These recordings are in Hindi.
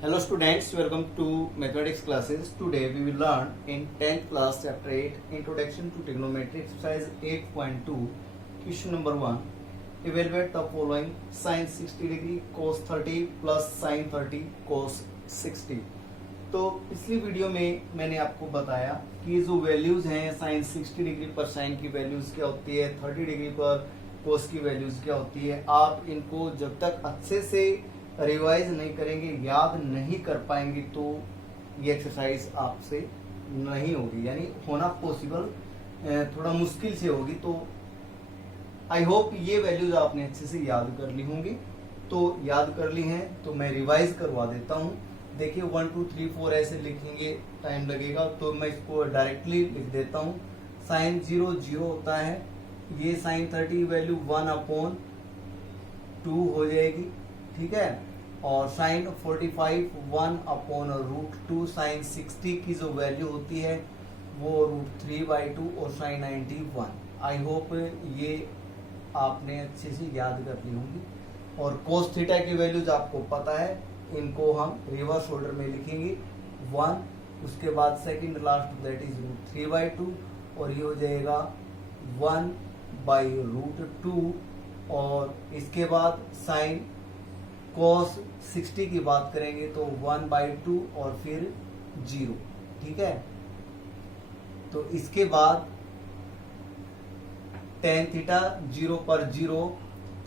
Hello students, welcome to mathematics classes. Today we will learn in 10th class chapter 8 introduction to trigonometry exercise 8.2 question number 1. Evaluate the following sin 60 degree cos 30 plus sin 30 cos 60. तो पिछली वीडियो में मैंने आपको बताया कि जो वैल्यूज हैं sin 60 डिग्री पर साइन की वैल्यूज क्या होती है, 30 डिग्री पर कोस की वैल्यूज क्या होती है। आप इनको जब तक अच्छे से रिवाइज नहीं करेंगे, याद नहीं कर पाएंगे, तो ये एक्सरसाइज आपसे नहीं होगी, यानी होना पॉसिबल थोड़ा मुश्किल से होगी। तो आई होप ये वैल्यूज आपने अच्छे से याद कर ली होंगी। तो याद कर ली हैं तो मैं रिवाइज करवा देता हूँ। देखिए 1 2 3 4 ऐसे लिखेंगे, टाइम लगेगा, तो मैं इसको डायरेक्टली लिख देता हूँ। साइन 0 0 होता है, ये साइन 30 वैल्यू 1/2 हो जाएगी, ठीक है। और साइन 45 1/√2, साइन 60 की जो वैल्यू होती है वो √3/2 और साइन 90 1। आई होप ये आपने अच्छे से याद कर ली होंगी। और कोस थीटा की वैल्यूज आपको पता है, इनको हम रिवर्स ऑर्डर में लिखेंगे 1, उसके बाद सेकंड लास्ट दैट इज √3/2 और ये हो जाएगा 1/√2। और इसके बाद साइन cos 60 की बात करेंगे तो 1/2 और फिर 0, ठीक है। तो इसके बाद tan थीटा 0 पर 0,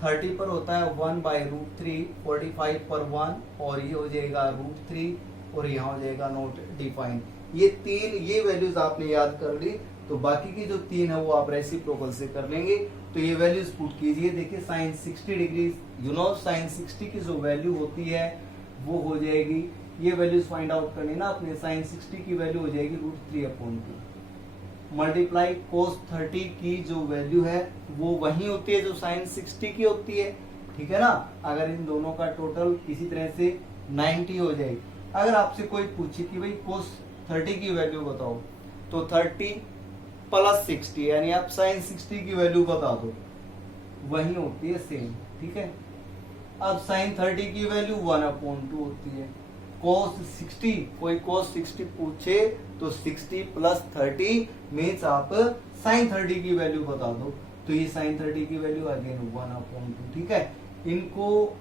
30 पर होता है 1/√3, 45 पर 1 और ये हो जाएगा √3 और यहाँ हो जाएगा नॉट डिफाइंड। ये वैल्यूज आपने याद कर ली, तो बाकी की जो 3 है वो आप रेसिप्रोकल से कर लेंगे। तो ये वैल्यूज पुट कीजिए। देखिए साइन 60 डिग्री, साइन 60 की जो वैल्यू होती है वो हो जाएगी, ये वैल्यूज फाइंड आउट करनी ना अपने। साइन 60 की वैल्यू हो जाएगी √3/2 मल्टीप्लाई कोस 30 की जो वैल्यू है वो वही होती है जो साइन 60 की होती है, ठीक है ना। अगर इन दोनों का टोटल किसी तरह से 90 हो जाए, अगर आपसे कोई पूछे कि भाई कोस 30 की वैल्यू बताओ, तो 30 प्लस 60 यानी आप साइन 60 की वैल्यू बता दो, वही होती है सेम, ठीक है। अब साइन 30 की वैल्यू 1/2 होती है। कोस 60, कोई कोस 60 पूछे तो 60 प्लस 30 मीन्स आप साइन 30 की वैल्यू बता दो, तो ये साइन 30 की वैल्यू अगेन 1/2, ठीक है। इनको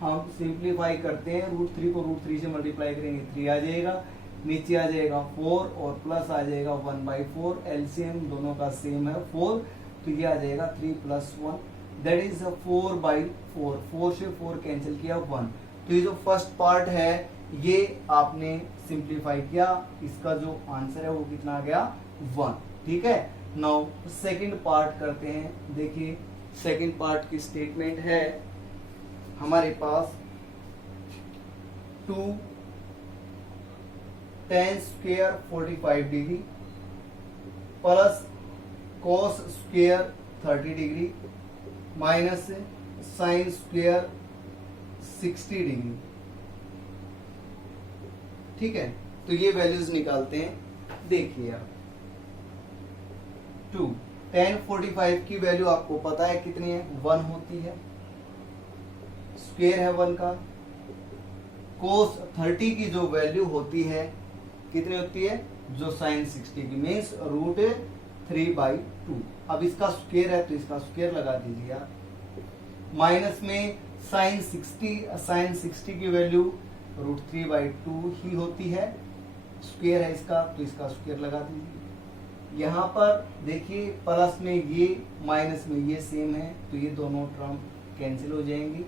हम सिंप्लीफाई करते हैं, √3 को √3 से मल्टीप्लाई करेंगे 3 आ जाएगा, नीचे आ जाएगा 4 और प्लस आ जाएगा 1/4, एलसीएम दोनों का सेम है 4, तो ये आ जाएगा 3 + 1 दैट इज 4/4, 4 से 4 कैंसिल किया 1। तो ये जो फर्स्ट पार्ट है ये आपने सिंप्लीफाई किया, इसका जो आंसर है वो कितना आ गया 1, ठीक है। नाउ सेकंड पार्ट करते हैं। देखिए सेकंड पार्ट की स्टेटमेंट है हमारे पास 2 tan square 45 degree plus cos square 30 degree minus sine square 60 degree, ठीक है। तो ये वैल्यूज निकालते हैं। देखिए आप 2 tan 45 की वैल्यू आपको पता है कितनी है, 1 होती है, स्क्वायर है 1 का। cos 30 की जो वैल्यू होती है कितनी होती है, जो साइन 60 की मीन्स √3/2। अब इसका स्क्वायर है तो इसका स्क्वायर लगा दीजिए आप। माइनस में साइन 60 की वैल्यू √3/2 ही होती है, स्क्वायर है इसका तो इसका स्क्वायर लगा दीजिए। यहाँ पर देखिए प्लस में ये माइनस में ये सेम है, तो ये दोनों टर्म कैंसिल हो जाएंगी,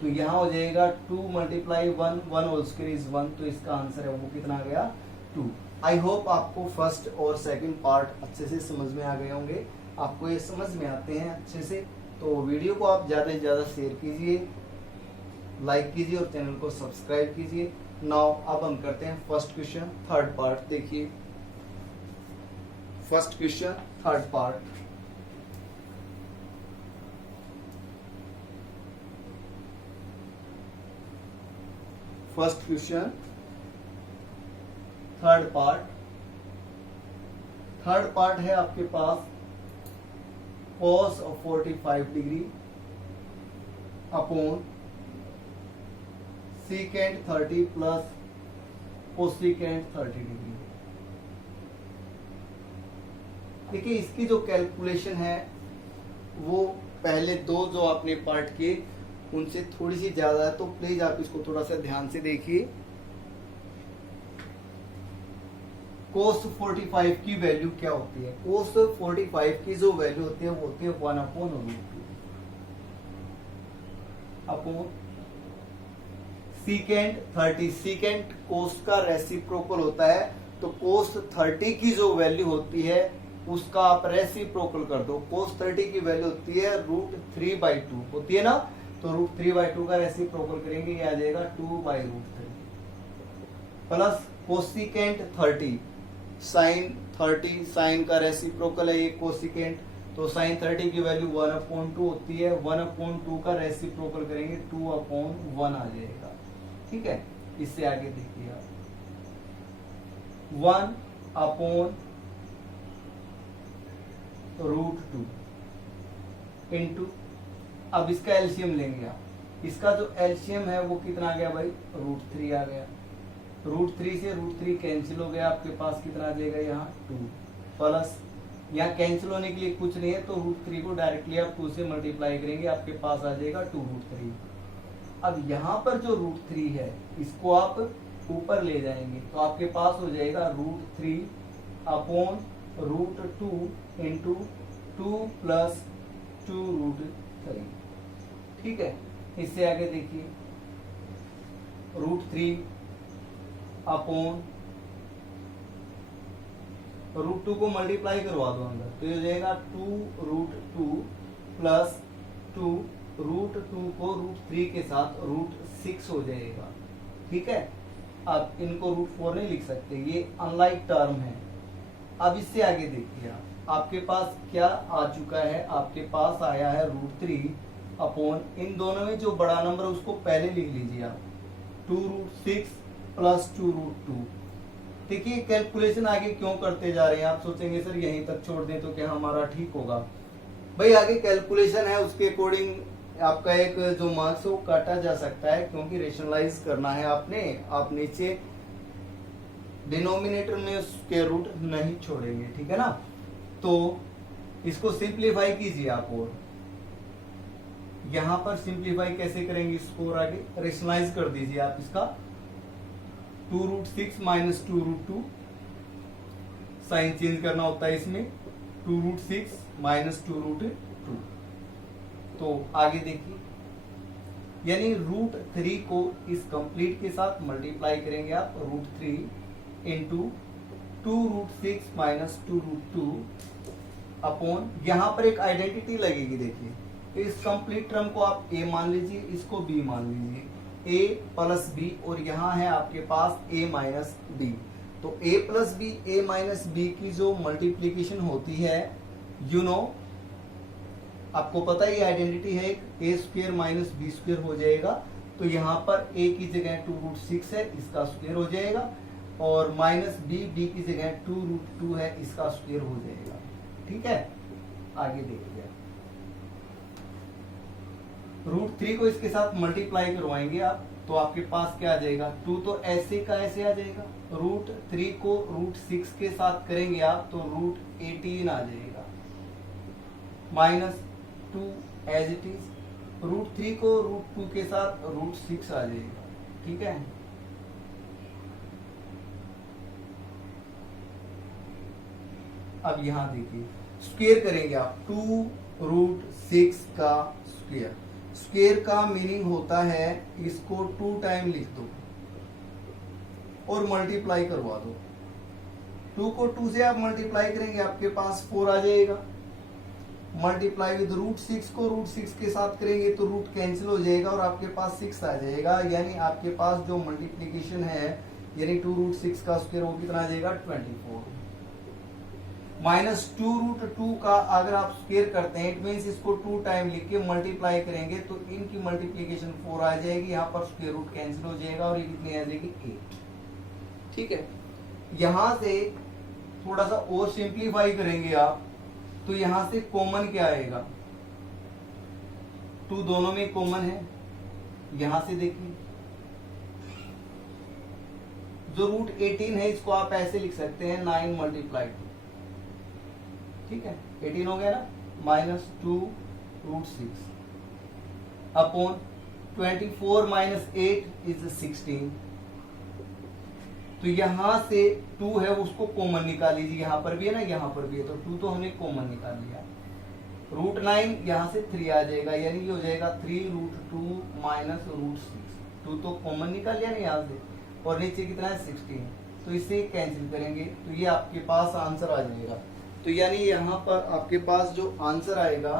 तो यहाँ हो जाएगा 2 × 1, 1 होल स्क्वायर इज 1, तो इसका आंसर है वो कितना आ गया 2। आई होप आपको फर्स्ट और सेकंड पार्ट अच्छे से समझ में आ गए होंगे। आपको ये समझ में आते हैं अच्छे से, तो वीडियो को आप ज़्यादा से ज़्यादा शेयर कीजिए, लाइक कीजिए और चैनल को सब्सक्राइब कीजिए। नाउ अब हम करते हैं फर्स्ट क्वेश्चन थर्ड पार्ट। देखिए first question third part. First question third part है आपके पास cos 45 degree upon secant 30 plus cosecant 30 degree. देखिए इसकी जो कैलकुलेशन है वो पहले दो जो आपने पार्ट किए उनसे थोड़ी सी ज्यादा है, तो प्लीज आप इसको थोड़ा सा ध्यान से देखिए। कोस 45 की वैल्यू क्या होती है? कोस 45 की जो वैल्यू होती है वो होती है 1/√2 अपॉन सीकेंट 30। सीकेंट कोस का रेसिप्रोकल होता है, तो कोस 30 की जो वैल्यू होती है उसका आप रेसिप्रोकल कर दो। कोस 30 की वैल्यू होती है √3/2 होती है ना, तो √3/2 का रेसिप्रोकल करेंगे, ये आ जाएगा 2/√3 प्लस कोसिकेंट 30 साइन 30, साइन का रेसिप्रोकल है ये कोसिकेंट, तो साइन 30 की वैल्यू 1/2 होती है, 1/2 का रेसिप्रोकल करेंगे 2/1 आ जाएगा। ठीक है, इससे आगे देखिए आप 1/√2 इंटू, अब इसका एलसीएम लेंगे आप, इसका जो एलसीएम है वो कितना आ गया भाई? √3 आ गया। √3 से √3 कैंसिल हो गया, आपके पास कितना आ जाएगा यहाँ 2 प्लस, यहाँ कैंसिल होने के लिए कुछ नहीं है तो √3 को डायरेक्टली आप 2 से मल्टीप्लाई करेंगे, आपके पास आ जाएगा 2√3। अब यहाँ पर जो √3 है इसको आप ऊपर ले जाएंगे तो आपके पास हो जाएगा √3 अपॉन √2 इंटू 2 प्लस 2√3। ठीक है, इससे आगे देखिए √3 अपॉन √2 को मल्टीप्लाई करवा दो अंदर, तो ये हो जाएगा 2√2 प्लस 2 √2 को √3 के साथ √6 हो जाएगा। ठीक है, अब इनको √4 नहीं लिख सकते, ये अनलाइक टर्म है। अब इससे आगे देखिए आपके पास क्या आ चुका है? आपके पास आया है √3 अपॉन, इन दोनों में जो बड़ा नंबर है उसको पहले लिख लीजिए आप, 2√6 प्लस 2√2। देखिए कैलकुलेशन आगे क्यों करते जा रहे हैं? आप सोचेंगे सर यहीं तक छोड़ दें तो क्या हमारा ठीक होगा? भाई आगे कैलकुलेशन है, उसके अकॉर्डिंग आपका एक जो मार्क्स है वो काटा जा सकता है, क्योंकि रेशनलाइज करना है आपने। आप नीचे डिनोमिनेटर में स्क्वायर रूट नहीं छोड़ेंगे, ठीक है ना? तो इसको सिंप्लीफाई कीजिए आप, और यहां पर सिंप्लीफाई कैसे करेंगे इसको, और आगे रेशनलाइज कर दीजिए आप इसका। 2√6 माइनस 2√2, साइन चेंज करना होता है इसमें, 2√6 माइनस 2√2। तो आगे देखिए, यानी √3 को इस कंप्लीट के साथ मल्टीप्लाई करेंगे आप, √3 इंटू 2√6 माइनस 2√2 अपॉन, यहां पर एक आइडेंटिटी लगेगी। देखिए तो इस कंप्लीट टर्म को आप a मान लीजिए, इसको b मान लीजिए, a प्लस b, और यहाँ है आपके पास a माइनस b। तो a plus b, a minus b की जो मल्टीप्लीकेशन होती है, यू नो आपको पता ही आइडेंटिटी है, a square minus b square हो जाएगा। तो यहाँ पर a की जगह 2√6 है, इसका स्क्वायर हो जाएगा, और माइनस b की जगह 2√2 है, इसका स्क्वायर हो जाएगा। ठीक है, आगे देखिए, √3 को इसके साथ मल्टीप्लाई करवाएंगे आप, तो आपके पास क्या आ जाएगा? 2 तो ऐसे का ऐसे आ जाएगा, √3 को √6 के साथ करेंगे आप तो √18 आ जाएगा, माइनस 2 एज इट इज, √3 को √2 के साथ √6 आ जाएगा। ठीक है, अब यहां देखिए स्क्वायर करेंगे आप, 2√6 का स्क्वायर, स्क्वायर का मीनिंग होता है इसको 2 टाइम लिख दो और मल्टीप्लाई करवा दो। 2 को 2 से आप मल्टीप्लाई करेंगे, आपके पास 4 आ जाएगा, मल्टीप्लाई विद √6 को √6 के साथ करेंगे तो रूट कैंसिल हो जाएगा और आपके पास 6 आ जाएगा। यानी आपके पास जो मल्टीप्लीकेशन है, यानी 2√6 का स्क्वायर वो कितना आ जाएगा? 24 माइनस 2√2 का अगर आप स्क्वायर करते हैं, इट मींस इसको 2 टाइम लिख के मल्टीप्लाई करेंगे तो इनकी मल्टीप्लीकेशन 4 आ जाएगी, यहाँ पर स्क्वायर रूट कैंसिल हो जाएगा और ये कितनी आ जाएगी? 8। ठीक है, यहां से थोड़ा सा और सिंप्लीफाई करेंगे आप, तो यहां से कॉमन क्या आएगा? 2 दोनों में कॉमन है, यहां से देखिए जो रूट 18 है इसको आप ऐसे लिख सकते हैं 9 मल्टीप्लाई 2, ठीक है, 18 हो गया ना, minus 2 root 6 upon 24 minus 8 is 16। तो यहां से 2 है उसको कॉमन निकाल लीजिए, यहां पर भी है ना, यहां पर भी है, तो 2 तो हमने कॉमन निकाल लिया। रूट 9 यहां से 3 आ जाएगा, यानी ये हो जाएगा 3 रूट 2 माइनस रूट 6। 2 तो कॉमन निकाल लिया ना यहां से, और नीचे कितना है 16, तो इसे कैंसिल करेंगे तो ये आपके पास आंसर आ जाएगा। तो यानी यहाँ पर आपके पास जो आंसर आएगा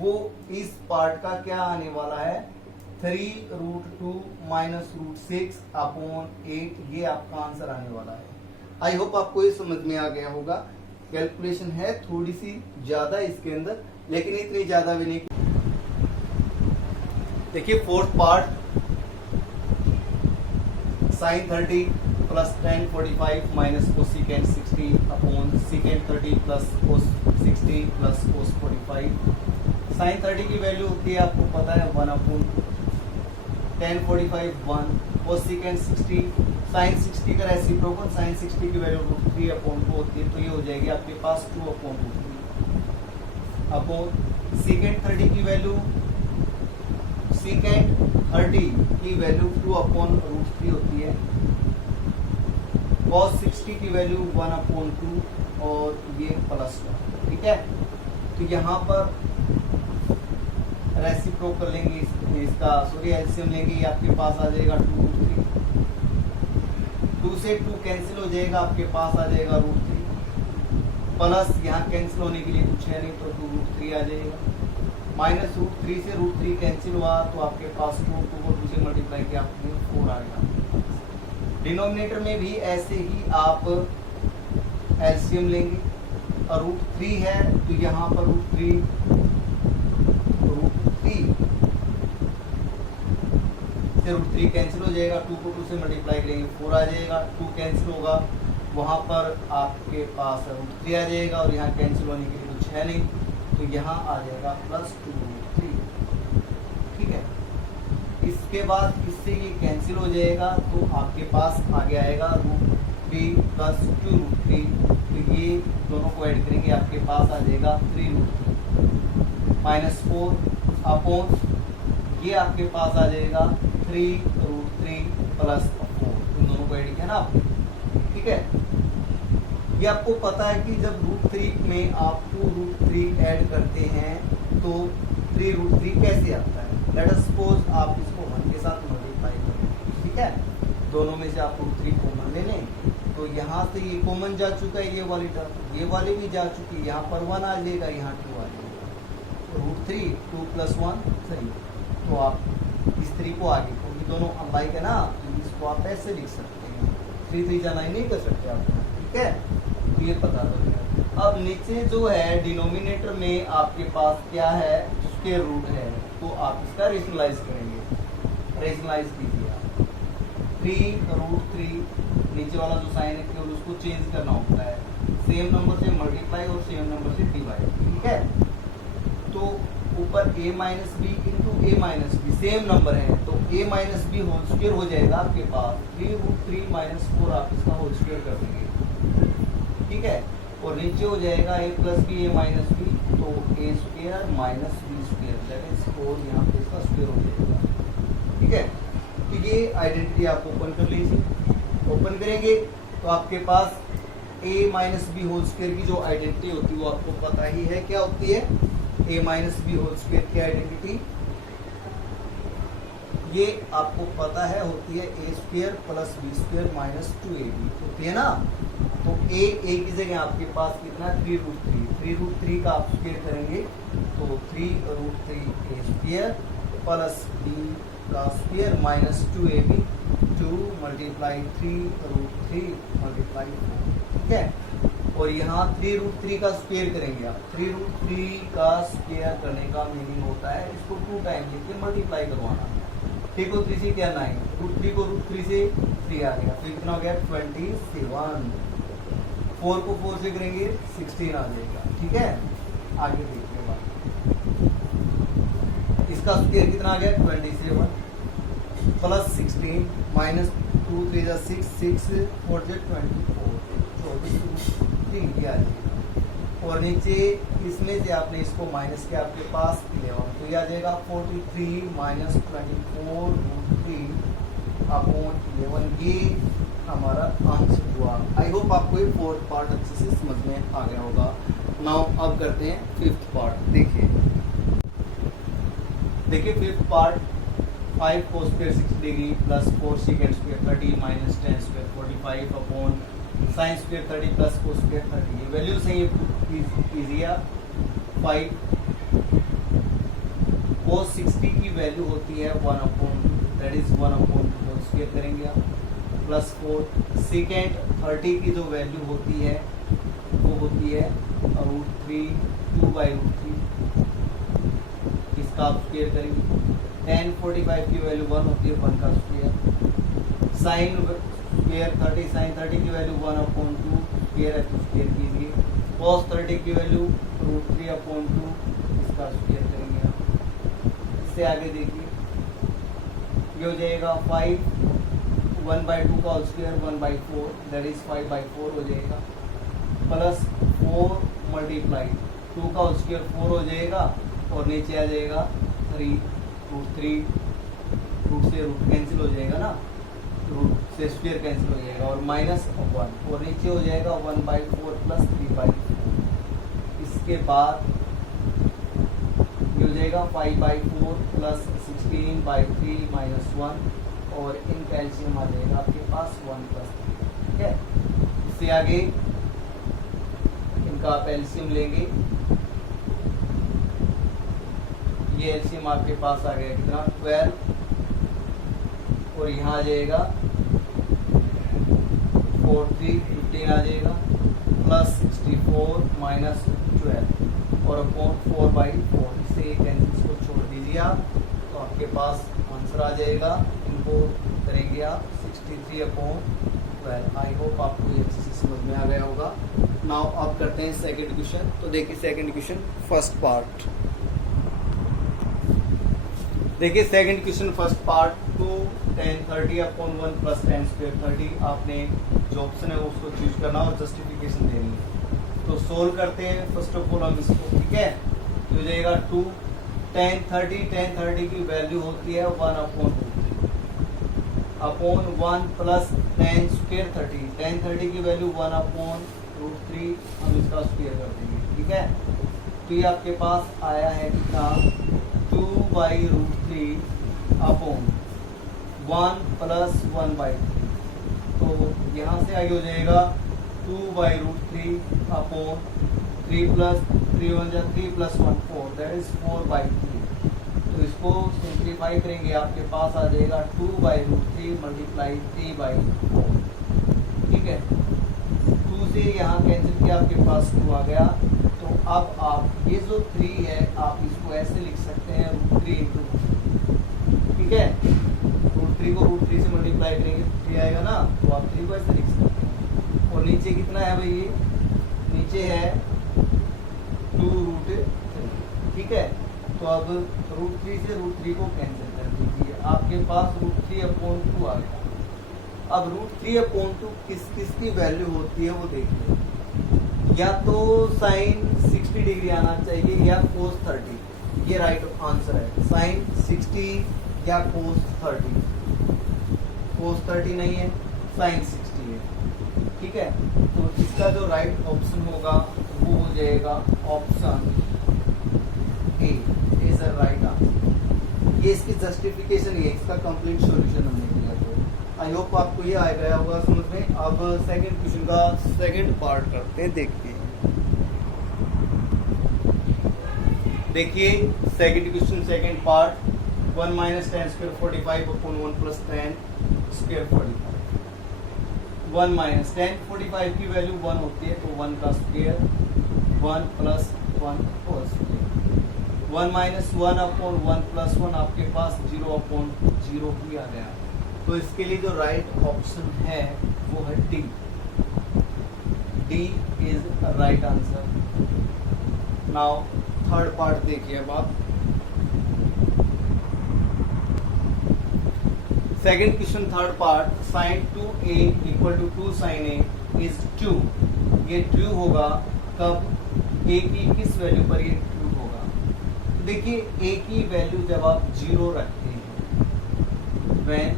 वो इस पार्ट का क्या आने वाला है, 3 रूट 2 माइनस रूट 6 अपॉन 8, ये आपका आंसर आने वाला है। आई होप आपको ये समझ में आ गया होगा। कैलकुलेशन है थोड़ी सी ज्यादा इसके अंदर, लेकिन इतनी ज्यादा भी नहीं। देखिए fourth part, sine 30 plus tan 45 minus cosecant 60 upon secant 30 plus cos 60 plus cos 45। Sine 30 की वैल्यू होती है आपको पता है 1 अपॉन tan 45 1, कोसिकेंट 60, साइन 60 का रेसिप्रोकल साइन 60 की वैल्यू √3 अपॉन 2 होती है, तो ये हो जाएगी आपके पास 2 अपॉन √3 अपॉन सिकेंट 30 की वैल्यू, सिकेंट 30 की वैल्यू 2 अपॉन √3 होती है, cos 60 की वैल्यू 1 अपॉन 2 और ये प्लस 1, ठीक है। तो यहाँ पर रेसिप्रोकल लेंगे इसका, सॉरी एलसीएम लेंगे, ये आपके पास आ जाएगा 2 √3, 2 से 2 कैंसिल हो जाएगा, आपके पास आ जाएगा √3 प्लस यहाँ कैंसिल होने के लिए कुछ है नहीं तो 2 √3 आ जाएगा, माइनस √3 से √3 कैंसिल हुआ तो आपके पास 2 को 2 से मल्टीप्लाई किया आपने 4 आ गया। डिनोमिनेटर में भी ऐसे ही आप एलसीएम लेंगे, और √3 है तो यहाँ पर √3 से √3 कैंसिल हो जाएगा, 2 को 2 से मल्टीप्लाई करेंगे 4 आ जाएगा, 2 कैंसिल होगा वहां पर आपके पास √3 आ जाएगा, और यहाँ कैंसिल होने के लिए कुछ है नहीं, तो यहाँ आ जाएगा प्लस 2 √3, ठीक है। इसके बाद इससे ये कैंसिल हो जाएगा तो आपके पास आगे आएगा √3 प्लस 2 √3, तो ये दोनों को ऐड करेंगे आपके पास आ जाएगा 3 √3 माइनस 4 अपॉन ये आपके पास आ जाएगा 3 √3 प्लस 4, इन दोनों को ऐड किया ना आपने, ठीक है। ये आपको पता है कि जब √3 में आप 2 √3 ऐड करते हैं तो 3 √3 कैसे आता है। लेट अस सपोज आप इसको 1 के साथ मल्टीप्लाई करें, ठीक है, दोनों में से आप √3 कॉमन ले लें, तो यहाँ से ये कॉमन जा चुका है, ये वाली टर्म ये वाली भी जा चुकी है, यहाँ पर 1 आ जाएगा, यहाँ 2 आ जाएगा, तो √3 2 प्लस 1 सही, तो आप इस 3 को आगे, क्योंकि दोनों अनलाइक है ना, तो इसको आप ऐसे लिख सकते हैं, 3 3 जाना ही नहीं कर सकते आप, ठीक है, ये पता लगे। अब नीचे जो है डिनोमिनेटर में आपके पास क्या है, स्क्वायर रूट है, तो आप इसका रेशनलाइज करेंगे, रेशनलाइज कीजिए आप 3 √3, नीचे वाला जो साइन है केवल उसको चेंज करना होता है, सेम नंबर से मल्टीप्लाई और सेम नंबर से डिवाइड, ठीक है। तो ऊपर a minus B into A minus B same number है, तो a minus B whole square हो जाएगा आपके पास 3 √3 माइनस 4, आप इसका होल स्क्वायर कर देंगे, ठीक है, और नीचे हो जाएगा a plus B A minus B, तो a square minus B square that is 4, यहाँ पे इसका स्क्वायर हो जाएगा, ठीक है। तो ये आइडेंटिटी आप ओपन कर लीजिए, ओपन करेंगे तो आपके पास a minus B whole square की जो आइडेंटिटी होती है वो आपको पता ही है क्या होती है, a minus B whole square की आइडेंटिटी ये आपको पता है होती है a square plus B square minus 2ab होती है ना। तो a की जगह आपके पास कितना 3 √3 का आप स्क्वायर करेंगे तो 3 √3 a स्क्वायर प्लस b का square minus 2ab 2 multiply 3 √3 multiply 4, ठीक है। और यहाँ 3 √3 का स्क्वायर करेंगे आप, 3 √3 का स्क्वायर करने का मीनिंग होता है इसको 2 टाइम लिख के मल्टीप्लाई करवाना, 3 को 3 से क्या 9, √3 को √3 से 3 आ गया, तो इतना हो गया 27, 4 को 4 से करेंगे 16 आ जाएगा, ठीक है। आगे देखते हैं, इसका स्क्वायर कितना आ गया 27 प्लस 16 माइनस 2 3 जा 6 6 4 जा 24 24 3 आ जाएगा। और नीचे इसमें से आपने इसको माइनस किया, आपके पास 11, तो ये आ जाएगा 43 माइनस 24 रूट 3 अपॉन 11। ये हमारा आंसर हुआ। आई होप आपको ये फोर्थ पार्ट अच्छे से समझ में आ गया होगा। नाउ अब करते हैं फिफ्थ पार्ट। देखिए fifth part 5 cos square 60 degree plus 4 second square 30 minus 10 square 45 upon sine square 30 plus cos square 30। ये वैल्यूज हैं, ये इजिया 5 cos 60 की वैल्यू होती है 1 upon that is 1 upon whole square करेंगे आप, प्लस 4 सेकेंड 30 की जो वैल्यू होती है वो होती है रूट 3 2/√3, इसका आप स्क्वायर करेंगे। tan 45 की वैल्यू 1 होती है 1 का स्क्वायर, साइन स्क्वायर 30 साइन 30 की वैल्यू 1 अपॉन 2 स्क्वायर है तो स्क्वायर कीजिए, cos 30 की वैल्यू रूट 3 अपॉन 2 इसका स्क्वायर करेंगे आप। इससे आगे देखिए ये हो जाएगा 5 1/2 का होल स्क्वायर 1/4 दैट इज 5/4 हो जाएगा, प्लस 4 मल्टीप्लाई 2 का होल स्क्वायर 4 हो जाएगा और नीचे आ जाएगा 3 रूट 3 रूट से रूट कैंसिल हो जाएगा ना, रूट से स्क्वायर कैंसिल हो जाएगा और माइनस 1 और नीचे हो जाएगा 1/4 प्लस 3/4। इसके बाद ये हो जाएगा 5/4 प्लस 16/3 माइनस 1 और इनका एलसीएम आ जाएगा आपके पास 1 प्लस 3। ठीक है, इससे आगे इनका आप एलसीएम लेंगे, ये एलसीएम आपके पास आ गया कितना 12 और यहाँ आ जाएगा 43 आ जाएगा प्लस 64 माइनस 12 और अपॉन 4/4। इससे एक कैंसिल को छोड़ दीजिए आप तो आपके पास आंसर आ जाएगा। इनको करेंगे आप 63/12। आई होप आपको ये अच्छे से समझ में आ गया होगा। नाउ अब करते हैं सेकंड क्वेश्चन। तो देखिए सेकंड क्वेश्चन फर्स्ट पार्ट, देखिए second question first part 2 tan 30 upon 1 plus tan square 30। आपने जो ऑप्शन है उसको चूज करना और जस्टिफिकेशन देनी है। तो सोल्व करते हैं फर्स्ट ऑफ ऑल हम इसको। ठीक है, तो हो जाएगा 2 tan 30 की वैल्यू होती है 1 अपॉन 1 प्लस tan स्क्वायर 30 की वैल्यू 1 अपॉन √3 हम इसका स्क्वायर कर देंगे। ठीक है, तो ये आपके पास आया है कितना 2/√3 अपॉन 1 प्लस 1/3। तो यहाँ से आगे हो जाएगा 2/√3 अपॉन 3 प्लस 3 1 जा 3 प्लस 1 4 दैट इज 4/3। तो इसको सिंप्लीफाई करेंगे आपके पास आ जाएगा 2/√3 मल्टीप्लाई 3/4। ठीक है, 2 से यहाँ कैंसिल किया आपके पास 2 आ गया। तो अब आप ये जो 3 है आप इसको ऐसे लिख सकते हैं √3 इंटू। ठीक है, √3 को √3 से मल्टीप्लाई करेंगे 3 आएगा ना, तो आप 3 को ऐसे लिख सकते हैं। और नीचे कितना है भाई, ये नीचे है 2√3। ठीक है, तो अब √3 से √3 को कैंसिल कर दीजिए, आपके पास √3/2 आ गया। अब √3/2 किसकी वैल्यू होती है वो देखिए, या तो साइन 60 डिग्री आना चाहिए या cos 30। ये राइट आंसर है, साइन 60 या cos 30। cos 30 नहीं है, साइन 60 है। ठीक है, तो इसका जो राइट ऑप्शन होगा वो हो जाएगा option A is a right answer. ये इसकी जस्टिफिकेशन है, इसका कंप्लीट सॉल्यूशन हमने किया। तो आई होप आपको ये आ गया होगा समझ में। अब सेकंड क्वेश्चन का सेकंड पार्ट करते हैं। देखिए second question second part 1 minus tan square 45 upon 1 plus tan square 45। 1 minus tan 45 की वैल्यू 1 होती है तो 1 का square 1 plus 1 whole square. 1 minus 1 upon 1 plus 1 आपके पास 0 अपॉन 0 ही आ गया। तो इसके लिए जो राइट ऑप्शन है वो है D. D is right answer. Now third part देखिए अब आप। Second question third part, sine 2a equal to 2 sine a is true. ये ट्रू होगा कब? a की किस वैल्यू पर ये ट्रू होगा? तो देखिए a की वैल्यू जब आप 0 रखते हैं, when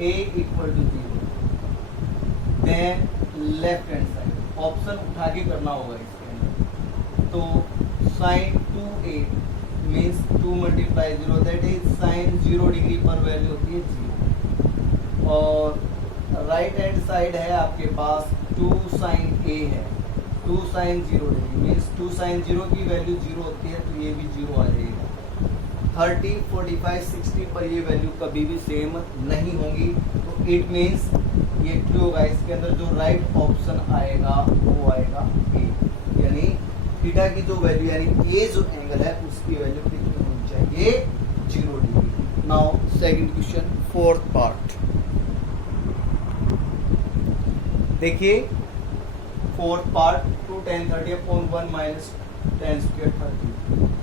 a equal to 0, then left hand side option उठा के करना होगा इसके अंदर। तो sine 2a means 2 multiply 0, that is sine 0 degree पर वैल्यू होती है 0। और राइट हैंड साइड है आपके पास 2 साइन a है, 2 साइन 0 डिग्री मीन्स 2 साइन 0 की वैल्यू 0 होती है, तो ये भी 0 आ जाएगा। 30, 45, 60 पर ये वैल्यू कभी भी सेम नहीं होंगी, तो इट मीन्स ये ट्रू होगा। इसके अंदर जो राइट ऑप्शन आएगा वो आएगा ए, यानी थीटा की जो वैल्यू यानी ये जो एंगल है उसकी वैल्यू कितनी होनी चाहिए? 0 degree. Now second question fourth part देखिए। Fourth part 2 tan 30 upon 1 minus tan square 30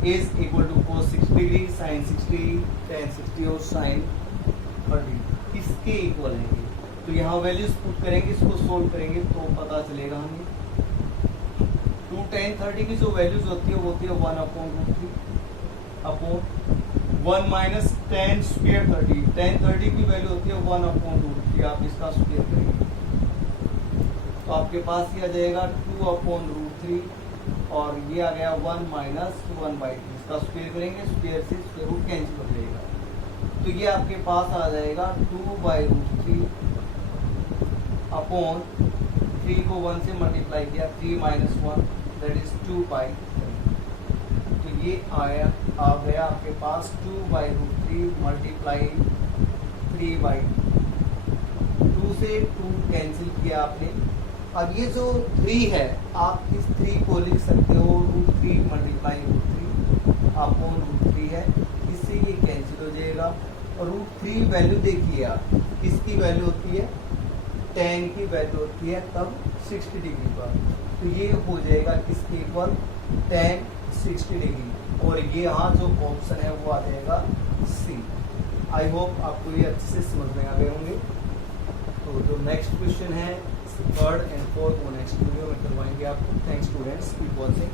is equal to cos 60 degree, sin 60, tan 60 और sin 30 किसके इक्वल है? तो यहाँ वैल्यूज पुट करेंगे, इसको सोल्व करेंगे तो पता चलेगा हमें। 2 tan 30 की जो वैल्यूज होती है वो होती है 1 upon root 3 upon 1 minus tan square 30। tan 30 की वैल्यू होती है 1 अपॉन रूट 3, आप इसका स्क्वायर करेंगे तो आपके पास ये आ जाएगा 2 अपॉन रूट 3 और ये आ गया 1 माइनस 1/3। इसका स्क्वायर करेंगे, स्क्वायर से स्क्वायर रूट कैंसिल हो जाएगा, तो ये आपके पास आ जाएगा 2/√3 अपॉन 3 को 1 से मल्टीप्लाई किया, 3 माइनस 1 दैट इज 2/3। तो ये आ गया आपके पास 2/√3 मल्टीप्लाई 3/2। 2 से 2 कैंसिल किया आपने। अब ये जो 3 है आप इस 3 को लिख सकते हो √3 मल्टीप्लाई √3 अपॉन √3 है, इससे ये कैंसिल हो जाएगा। और √3 वैल्यू देखिए आप, किसकी वैल्यू होती है? tan की वैल्यू होती है तब 60 डिग्री पर, तो ये हो जाएगा किसके इक्वल? tan 60 degree. और ये यहाँ जो ऑप्शन है वो आ जाएगा सी। आई होप आपको ये अच्छे से समझ में आ गए होंगे। तो जो नेक्स्ट क्वेश्चन है थर्ड एंड फोर्थ वो नेक्स्ट वीडियो में करवाएंगे आपको। Thanks students, keep watching.